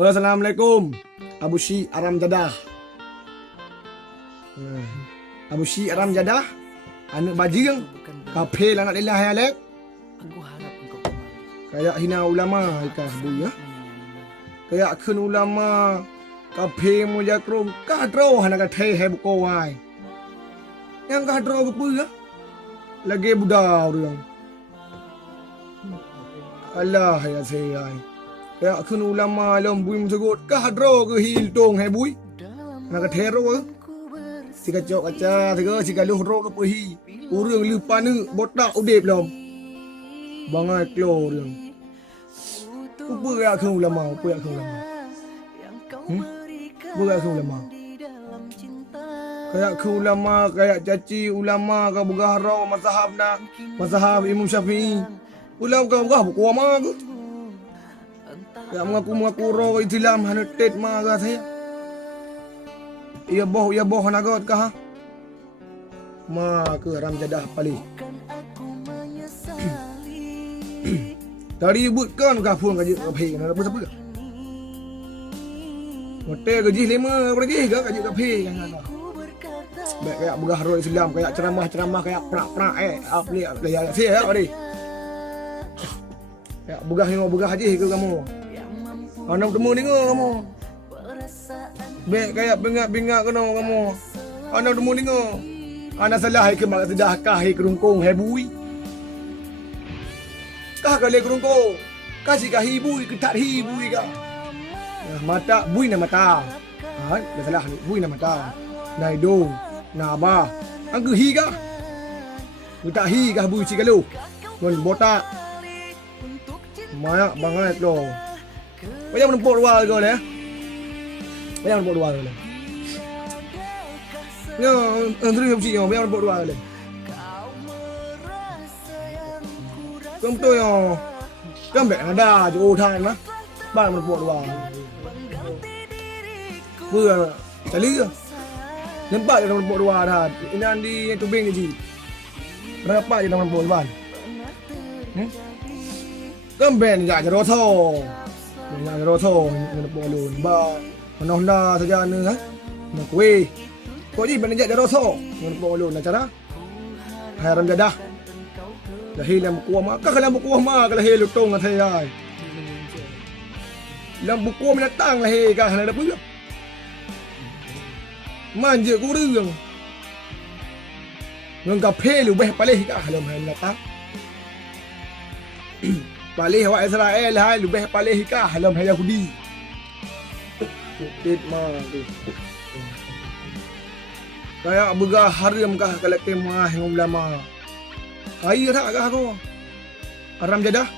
Assalamualaikum. Abu Shi Aram Jadah. Abu Shi Aram Jadah. Anak bajing. Kafe lah nak lilah ya lek. Kayak hina ulama ikah bu ya. Kayak kun ulama kafe mu jakrum kadro hana kathe hai buko wai. Yang kadro buku ya. Lagi budau orang. Allah ya sayang. Ya kun ulama lom bui musugut kadro ke hil tong hai bui. Nak kathe ro ke. Si kacok kaca tiga si galuh ro ke pehi. Urang lupa ni botak udip lom. Bangai klo orang. Apa ya kun ulama? Apa ya kun ulama? Apa ya kun ulama? Kayak kun ulama, kayak caci ulama ke begahra mazhab nak, mazhab Imam Syafi'i. Ulama ke begah buku ama ke. Kayak mengaku ro Islam hana tet ma ke saya. Ia boh nagot ke ha? Ma ke Aram Jadah pali. Tadi bukan ke pun kaji kafe nak apa siapa? Hotel gaji 5 pergi ke kaji kafe yang ada. Baik kayak begah ro Islam, kayak ceramah kayak prak apa ni ya saya tadi. Kayak begah haji ke kamu. Ana bertemu ni kamu. Baik kayak bengak kena kamu. Ana bertemu ni ana salah ke mak sedah kah ke rungkung hebui. Kah kali kerungkung. Kasih kah hibui ke tak hibui kah. Mata bui na mata. Ha, dah salah ni. Bui na mata. Na hidung, na abah. Angku hi kah? Tak hi kah bui si kalau. Ngon botak. Mayak banget lo. Banyak menempuk dua ke le. Banyak menempuk dua ke le. Ya, antri mesti yo, banyak menempuk dua ke le. Không tôi các mẹ nó đà cho ô than đó ba một bộ đồ vừa trả lý nên bạn trong một bộ đồ thà nên đi tụi bên cái gì ra bạn trong một bộ đồ các mẹ nhà cho nó thô nhà cho nó thô một bộ lùn ba nó đà thời gian nữa mà quê có gì bạn nhà cho nó thô một bộ lùn là chả đó hai Aram Jadah lahir dalam buku ama, kah dalam buku ama ke lahir lutong kan saya. Dalam buku binatang lahir kah ada apa? Manja kurang. Ngang kafe lu beh palih kah dalam hal binatang. Palih awak Israel hai lu beh palih kah dalam hal Yahudi. Tit ma tu. Kayak begah haram kah kalau kemah yang ulama. Air tak agak aku Aram Jadah.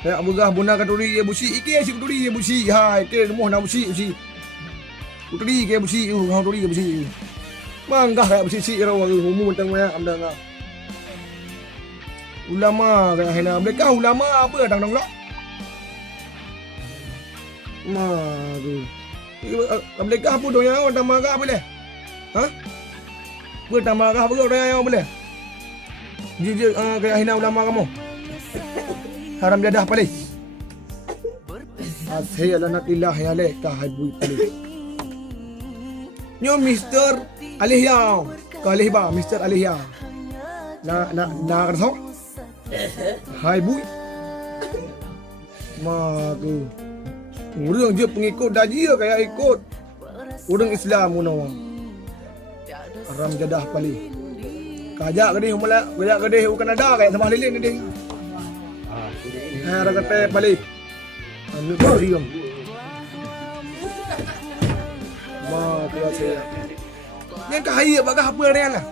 Kayak begah bunda katuri ye busi iki si katuri ye busi hai ke moh na busi katuri ke busi hang katuri ke busi manggah kayak busi si ro ngomong tentang maya amda nga ulama kayak hena mereka ulama apa dang lo ma tu mereka apa donya orang maga apa le ha buat tambah kah betul dia boleh. Jujur kayak hina ulama kamu. Aram Jadah palih. Saya lanat ilah ya leh kah bui palih. Nyo Mr. Alihya. Kalih ba Mr. Alihya. Na kerso. Hai bui. Ma tu. Urang je pengikut daji kayak ikut urang Islam uno. Aram Jadah pali. Kajak ke dia umala, kajak ke dia bukan ada kayak sembah lilin dia. Ara kata pali. Anu riam. Ma kuasa. Yang kahaya bagah apa dia lah.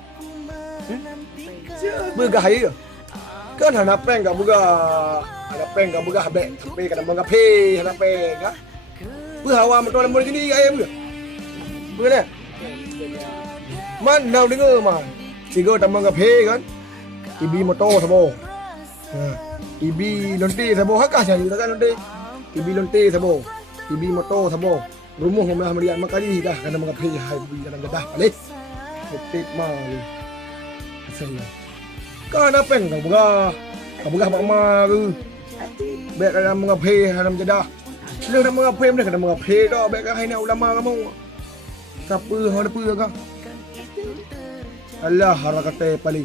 Bergahaya. Kan hana peng ka buga. Ada peng ka buga bek. Pe kana bangga pe hana peng ka. Berhawa motor lemur gini gaya buga. Buga Man nào dengar man. Sigo tambang kafe kan. Ibi motor sabo. Ibi lonte sabo hakah cari kan lonte. Ibi lonte sabo. Ibi motor sabo. Rumah Muhammad Hamdian makali dah kana mga kafe hai ibi kana dah balik. Tip malu. Saya. Kan apa yang kau begah mak ke? Baik dalam mengapai dalam jedah. Sudah dalam mengapai mereka dalam mengapai dah. Baik hai nak ulama kamu. Siapa hang apa kau? Allah harakate pali.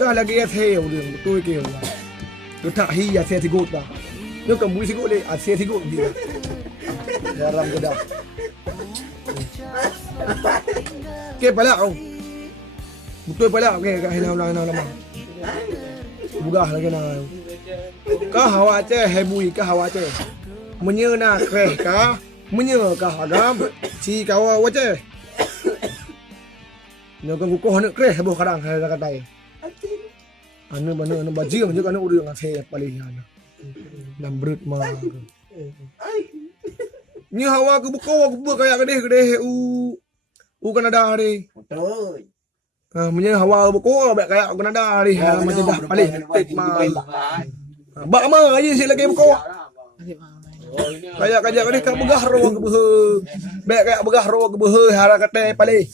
Kau lagi saya orang betul ke orang. Tu tak hiya saya sigut dah. Nếu cầm mũi sigut đi, xe sigut gì? Ya ram ke dah. Ke pala kau. Betul pala ke kat hina lama. Bugah lagi nak. Kah hawa ce hebui kah hawa ce. Menye nak kreh kah? Menye kah agam? Si kau wace. Nếu con kukuh nak kreh boh kadang hai katai. Anu bajiang je kan urang saya paling ana. Nam berit mah. Ni hawa ke buka kayak gede u Kanada hari. Betul. Punya hawa buka kayak Kanada hari. Macam dah paling tek mah. Bak mah aje si lagi buka. Kayak gede ka begah ro ke beuh. Bek kayak begah ro ke beuh harakate paling.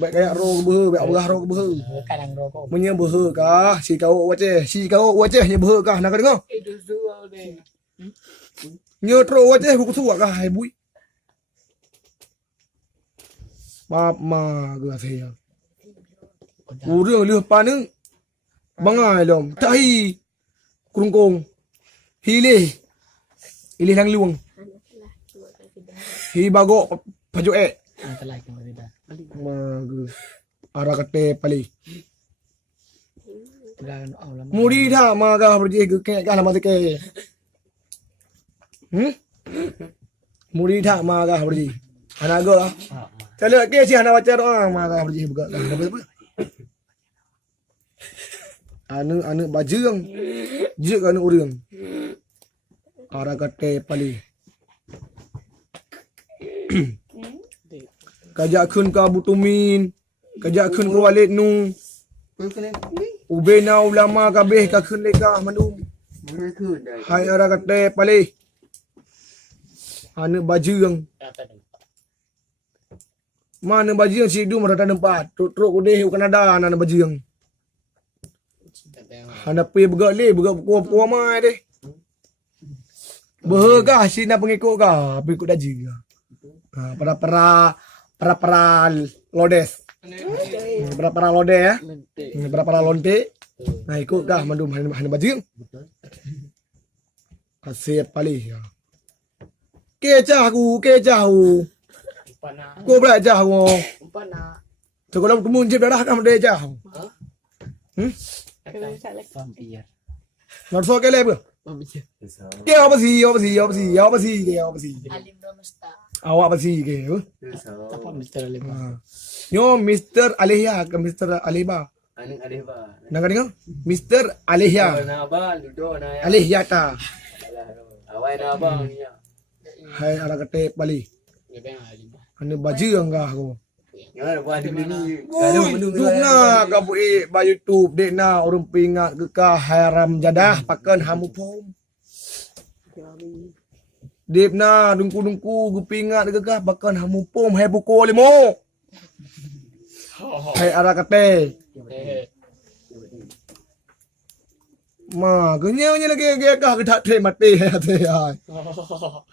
Bek kayak ro ke beuh, bek begah ro ke beuh. Kadang rokok. Punya beuh kah si kau wace nya beuh kah nak dengar. Nhớ trâu chứ không có thua cả hai bụi mà gửa thì u rương lừa pa nưng băng ai lom thay cung cung hi lê lang luông hi bago pajo mà gửa arakate pali muri tha mà ga berje ke ka lama ke Muri tak marah beri. Anak go lah. Kalau ke si anak baca doa marah beri buka lah. Apa? Anu bajang. Jek anu urang. Ara kate pali. Kajak kun ka butumin. Kajak kun ko walit nu. Ubena ulama kabeh ka kun leka mandum. Hai ara kate pali. Anu bajang. Mana bajang si du merata tempat. Truk udeh Kanada ana bajang. Ana pi begak kuah mai deh. Behegah si na pengikut ka, pengikut daji ka. Para lodes. Para lode ya. Para lonte. Nah ikut kah mandum hana bajang. Asyik palih ya. Kecah aku. Ku belajar aku. Sekolah temu jib dah kan dia jauh. Nak so ke lebe. Ke apa sih? Awak apa sih ke? Apa Mr. Aleba? Yo Mr. Alehya ke Mr. Aleba. Aning Aleba. Nak dengar? Mr. Alehya. Na ba ludo na ya. Alehya ta. Awai na ba niya. Hai ara kate bali. Anu baju enggak aku. Ya buat di ni. Duk na ka bui ba YouTube dek na orang pingat ke ka haram jadah pakan hamu pom. Dep na dungku gu pingat ke ka pakan hamu pom hai buku limo. Hai ara kate. Ma genya lagi ka ke tak tre mati hai.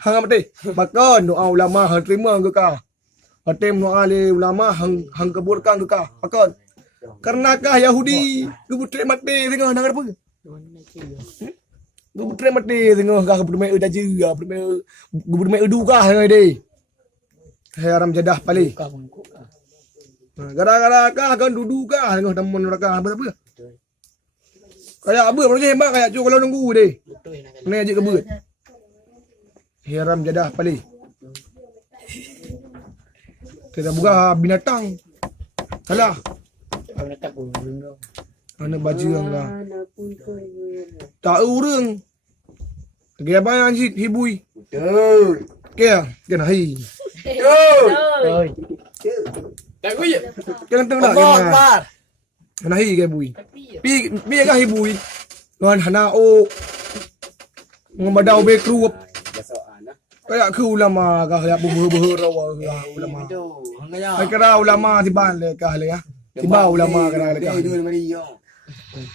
Hang mati. Pakan doa ulama hang terima ke ka. Hatim doa le ulama hang keburkan ke ka. Pakan. Karena kah Yahudi ke tre mati tengah nang apa? Ke tre mati tengah ka bermain daji ya bermain udu ka ngai deh. Hai aram jadah pali. Gara-gara kah kan dudu ka tengah teman mereka apa? Kayak apa macam hebat kayak cu kalau nunggu deh. Ni aja kebut. Hiram jadah pali. Kita buka binatang. Salah. Anak baju enggak. Tak urang. Gaya bayang sih hibui. Betul. Kena hi. Betul. Tak kuya. Kena tengah dah. Kena hi ke bui. Pi ka hibui. Ngon hana o. Ngomadao be krup. Kayak ke ulama kah ya bubuh-bubuh rawa ulama. Itu. Hangaya. Ai kira ulama tiban le kah le ya. Tiba ulama kira le kah. Itu mari yo.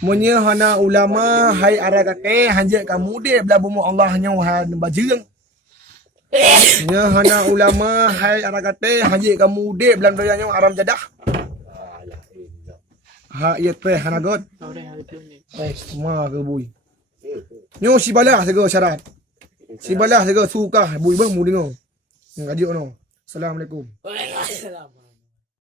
Munye hana ulama hai aragate hanje kamu de bla bumu Allah nya han bajeng. Nya hana ulama hai aragate hanje kamu de bla doya nya aram jadah. Ha iya teh hana god. Ma ke bui. Nyo si balah sego syarat. Si balah sego suka bui bang mu dengar. Ngajuk no. Assalamualaikum. Waalaikumsalam.